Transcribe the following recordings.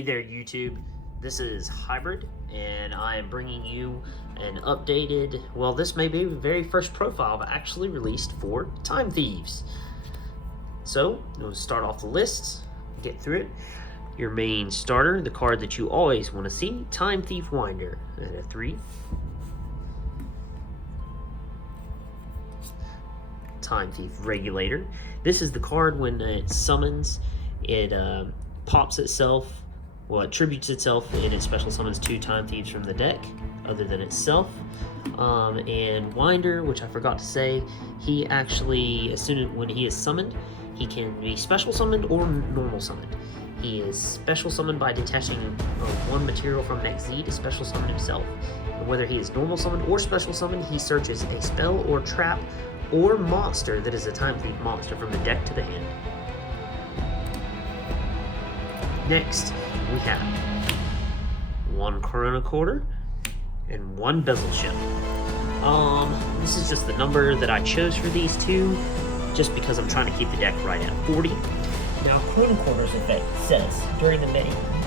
Hey there, YouTube. This is Hybrid, and I am bringing you an updated, well, this may be the very first profile I've actually released for Time Thieves. So, we'll start off the list, get through it. Your main starter, the card that you always want to see, Time Thief Winder at a 3. Time Thief Regulator. This is the card when it summons, it pops itself. Well, it tributes itself and it special summons 2 Time Thieves from the deck, other than itself. And Winder, which I forgot to say, he actually, when he is summoned, he can be special summoned or normal summoned. He is special summoned by detaching one material from an XZ to special summon himself. And whether he is normal summoned or special summoned, he searches a spell or trap or monster that is a Time Thief monster from the deck to the hand. Next, we have 1 Corona Quarter and 1 Bezel Ship. This is just the number that I chose for these two, just because I'm trying to keep the deck right at 40. Now, Corona Quarter's effect says, during the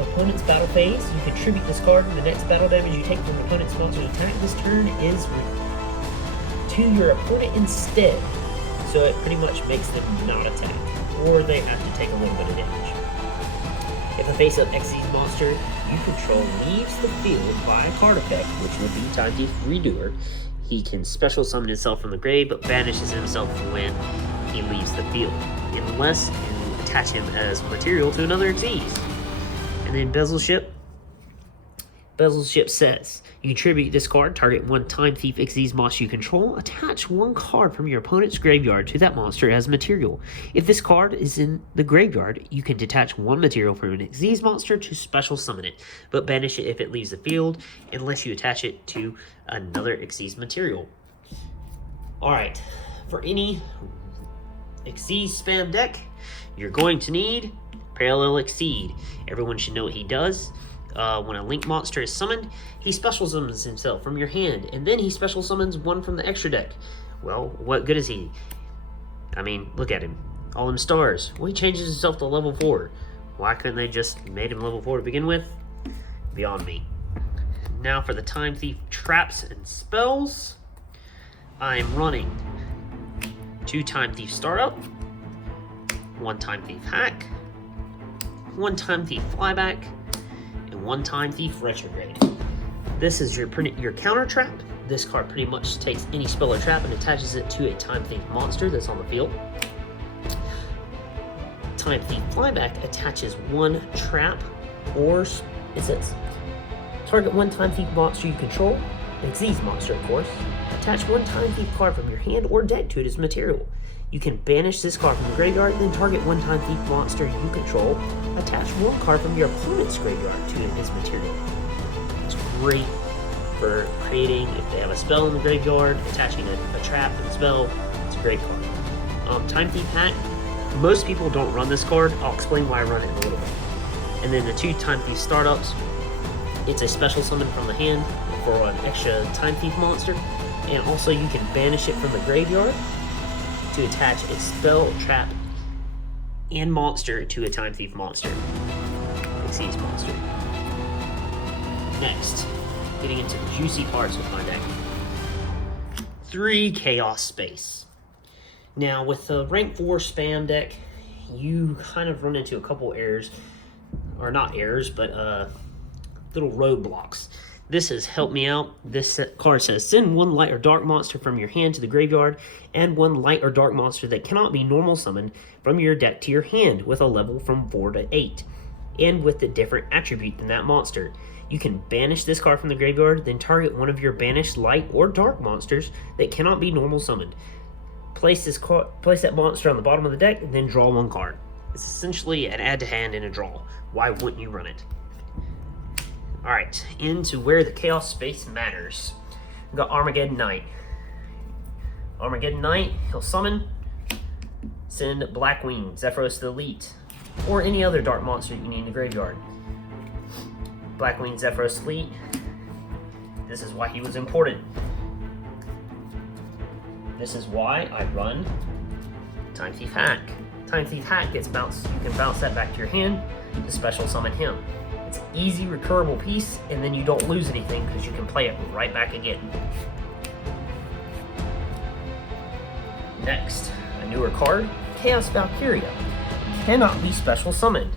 opponent's battle phase, you contribute this card, and the next battle damage you take from the opponent's monster's attack this turn is to your opponent instead. So it pretty much makes them not attack, or they have to take a little bit of damage. If a face-up XZ monster you control leaves the field by a card effect, which would be Time Thief Redoer, he can special summon himself from the grave, but banishes himself when he leaves the field, unless you attach him as material to another XZ. And then Bezel Ship. Bezel Ship says, you contribute this card, target 1 Time Thief XZ's monster you control, attach 1 card from your opponent's graveyard to that monster as material. If this card is in the graveyard, you can detach 1 material from an XZ's monster to special summon it, but banish it if it leaves the field, unless you attach it to another XZ's material. Alright, for any XZ spam deck, you're going to need Parallel Exceed. Everyone should know what he does. When a link monster is summoned, he special summons himself from your hand, and then he special summons 1 from the extra deck. Well, what good is he? I mean, look at him. All them stars. Well, he changes himself to level 4. Why couldn't they just made him level 4 to begin with? Beyond me. Now for the Time Thief traps and spells. I'm running 2 Time Thief Startup, 1 Time Thief Hack, 1 Time Thief Flyback, and 1 Time Thief Retrograde. This is your counter trap. This card pretty much takes any spell or trap and attaches it to a Time Thief monster that's on the field. Time Thief Flyback attaches 1 trap, or it says, target 1 Time Thief monster you control, XZ's monster of course. Attach 1 Time Thief card from your hand or deck to it as material. You can banish this card from the graveyard, then target 1 Time Thief monster you control. Attach 1 card from your opponent's graveyard to his material. It's great for creating, if they have a spell in the graveyard, attaching a trap and spell. It's a great card. Time Thief Hack. Most people don't run this card. I'll explain why I run it in a little bit. And then the 2 Time Thief Startups. It's a special summon from the hand for an extra Time Thief monster. And also you can banish it from the graveyard to attach a spell, trap, and monster to a Time Thief monster. XZ's monster. Next, getting into the juicy parts of my deck. 3 Chaos Space. Now, with the rank 4 spam deck, you kind of run into a couple errors, or not errors, but little roadblocks. This has helped me out. This card says, send 1 light or dark monster from your hand to the graveyard, and 1 light or dark monster that cannot be normal summoned from your deck to your hand with a level from 4 to 8, and with a different attribute than that monster. You can banish this card from the graveyard, then target 1 of your banished light or dark monsters that cannot be normal summoned. Place that monster on the bottom of the deck, and then draw 1 card. It's essentially an add to hand and a draw. Why wouldn't you run it? Alright, into where the Chaos Space matters. We've got Armageddon Knight. Armageddon Knight, he'll summon, send Blackwing, Zephyros the Elite, or any other dark monster you need in the graveyard. Blackwing, Zephyros Elite, this is why he was important. This is why I run Time Thief Hack. Time Thief Hack gets bounced. You can bounce that back to your hand to special summon him. It's easy, recurable piece, and then you don't lose anything because you can play it right back again. Next, a newer card, Chaos Valkyria. Cannot be special summoned.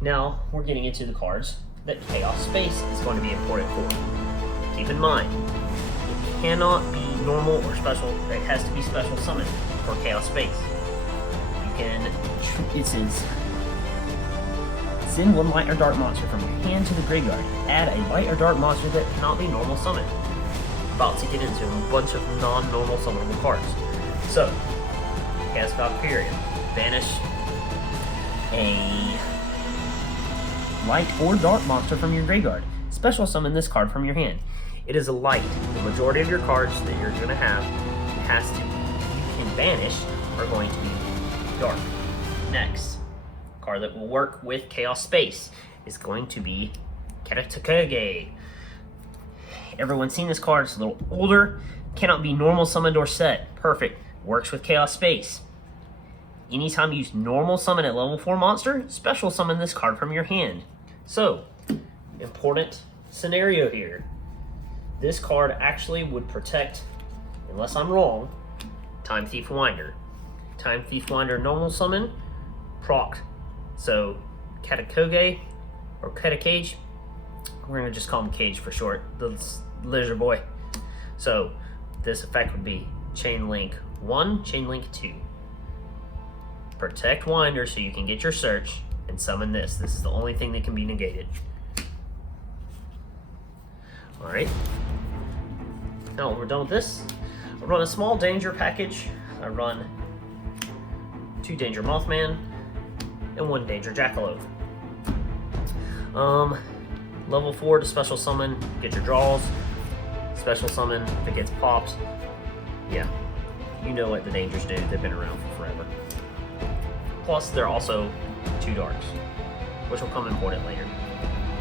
Now, we're getting into the cards that Chaos Space is going to be important for. Keep in mind, it cannot be normal or special. It has to be special summoned for Chaos Space. You can, it says, send one light or dark monster from your hand to the graveyard. Add a light or dark monster that cannot be normal summoned. About to get into a bunch of non-normal summonable cards. So, Chaos Valkyria. Banish a light or dark monster from your graveyard. Special summon this card from your hand. It is a light. The majority of your cards that you're going to have, you can banish, are going to be dark. Next, card that will work with Chaos Space is going to be Katakage. Everyone's seen this card. It's a little older. Cannot be normal summoned or set. Perfect. Works with Chaos Space. Anytime you use normal summon at level 4 monster, special summon this card from your hand. So, important scenario here. This card actually would protect, unless I'm wrong, Time Thief Winder. Time Thief Winder normal summon, proc. So, Katakage, or Katakage, we're going to just call him Cage for short, the lizard boy. So, this effect would be Chain Link 1, Chain Link 2. Protect Winder so you can get your search and summon this. This is the only thing that can be negated. Alright. Now we're done with this. I run a small danger package. I run 2 Danger Mothman and 1 Danger Jackalope. Level 4 to special summon, get your draws. Special summon if it gets popped. Yeah, you know what the dangers do. They've been around for forever. Plus, they're also 2 darks, which will come important later.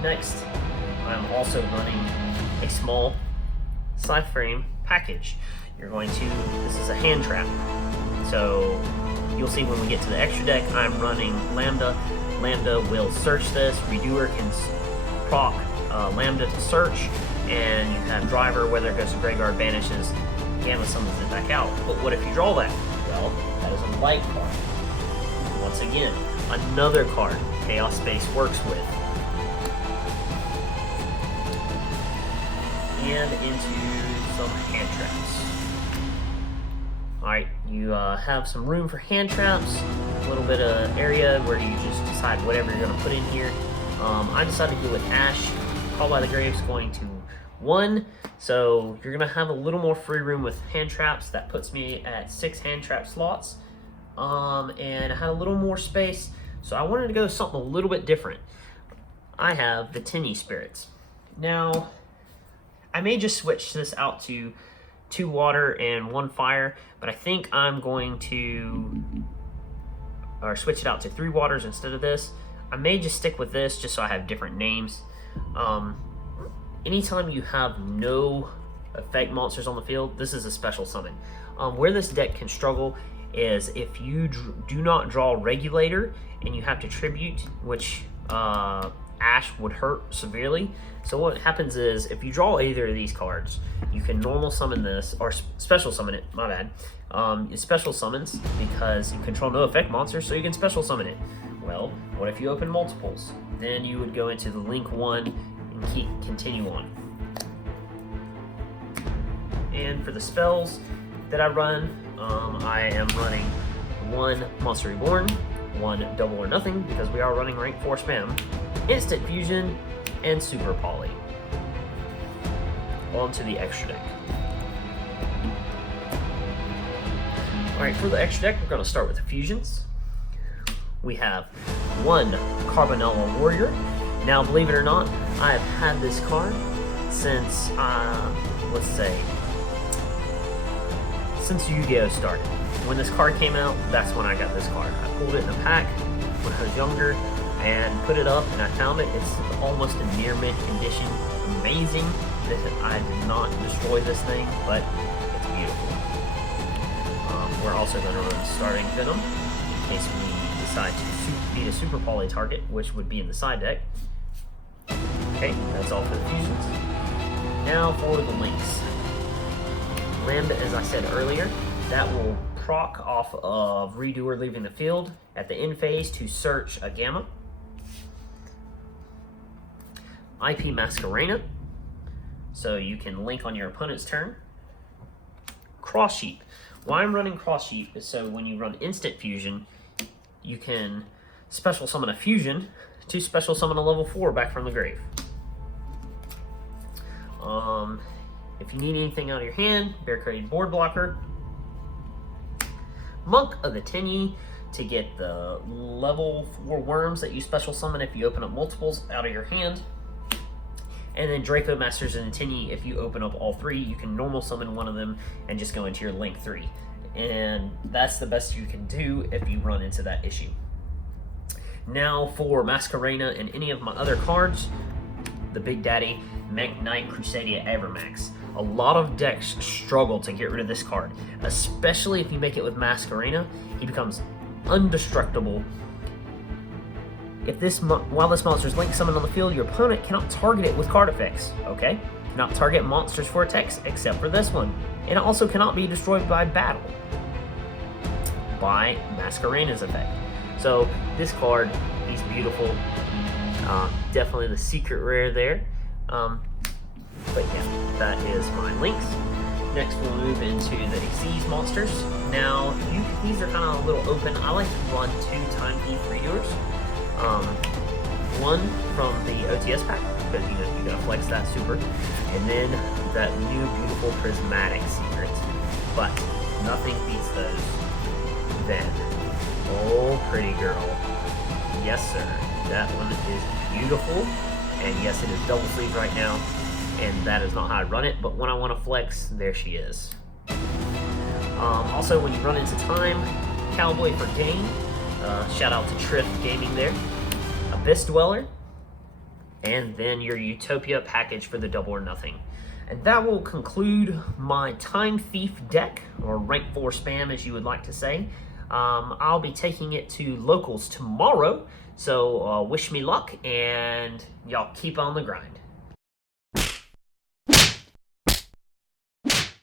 Next, I'm also running a small side frame package. You're going to, this is a hand trap. So, you'll see when we get to the extra deck, I'm running Lambda. Lambda will search this. Redoer can proc Lambda to search, and you have Driver, whether it goes to graveyard, banishes, Gamma summons it back out. But what if you draw that? Well, that is a light card. Once again, another card Chaos Space works with. And into some hand traps. Alright, you have some room for hand traps, a little bit of area where you just decide whatever you're going to put in here. I decided to go with Ash. Call by the Grave's going to 1, so you're going to have a little more free room with hand traps. That puts me at 6 hand trap slots. And I had a little more space, so I wanted to go something a little bit different. I have the Tinny Spirits. Now, I may just switch this out to 2 water and 1 fire, but I think I'm going to switch it out to 3 waters instead of this. I may just stick with this just so I have different names. Anytime you have no effect monsters on the field, this is a special summon. Where this deck can struggle is if you do not draw Regulator and you have to Tribute, which Ash would hurt severely. So what happens is, if you draw either of these cards, you can normal summon this, or special summon it, my bad. It special summons because you control no effect monsters, so you can special summon it. Well, what if you open multiples? Then you would go into the Link 1 and continue on. And for the spells that I run, I am running 1 Monster Reborn, 1 Double or Nothing, because we are running rank 4 spam, Instant Fusion, and Super Poly. On to the extra deck. Alright, for the extra deck, we're going to start with the fusions. We have 1 Carbonella Warrior. Now, believe it or not, I have had this card since, let's say, since Yu-Gi-Oh! Started. When this card came out, that's when I got this card. I pulled it in a pack when I was younger and put it up, and I found it. It's almost in near mint condition. Amazing that I did not destroy this thing, but it's beautiful. We're also going to run Starting Venom in case we decide to beat a Super Poly target, which would be in the side deck. Okay, that's all for the fusions. Now for the links. Limb, as I said earlier, that will proc off of Redoer leaving the field at the end phase to search a Gamma. IP Masquerena, so you can link on your opponent's turn. Cross Sheep. Why I'm running Cross Sheep is so when you run Instant Fusion, you can special summon a Fusion to special summon a level 4 back from the grave. If you need anything out of your hand, Barricaded Board Blocker. Monk of the Tenyi to get the level 4 worms that you special summon if you open up multiples out of your hand. And then Draco Masters of the Tenyi, if you open up all 3, you can normal summon one of them and just go into your link 3. And that's the best you can do if you run into that issue. Now for Masquerena and any of my other cards, the Big Daddy, Mech Knight Crusadia Evermax. A lot of decks struggle to get rid of this card, especially if you make it with Masquerena. He becomes indestructible. If this while this monster is link summoned on the field, your opponent cannot target it with card effects. Okay, cannot target monsters for attacks except for this one. It also cannot be destroyed by battle by Masquerena's effect. So this card, he's beautiful. Definitely the secret rare there. But yeah, that is my links. Next we'll move into the Xyz monsters. Now, these are kind of a little open. I like to run 2 Time Thief Redoers. One from the OTS pack, because you gotta flex that super. And then that new beautiful Prismatic Secret. But nothing beats those. Then, oh pretty girl. Yes sir, that one is beautiful. And yes, it is double sleeve right now. And that is not how I run it, but when I want to flex, there she is. Also, when you run into time, Cowboy for Gain. Shout out to Triff Gaming there. Abyss Dweller. And then your Utopia package for the Double or Nothing. And that will conclude my Time Thief deck, or rank 4 spam as you would like to say. I'll be taking it to locals tomorrow, so wish me luck, and y'all keep on the grind.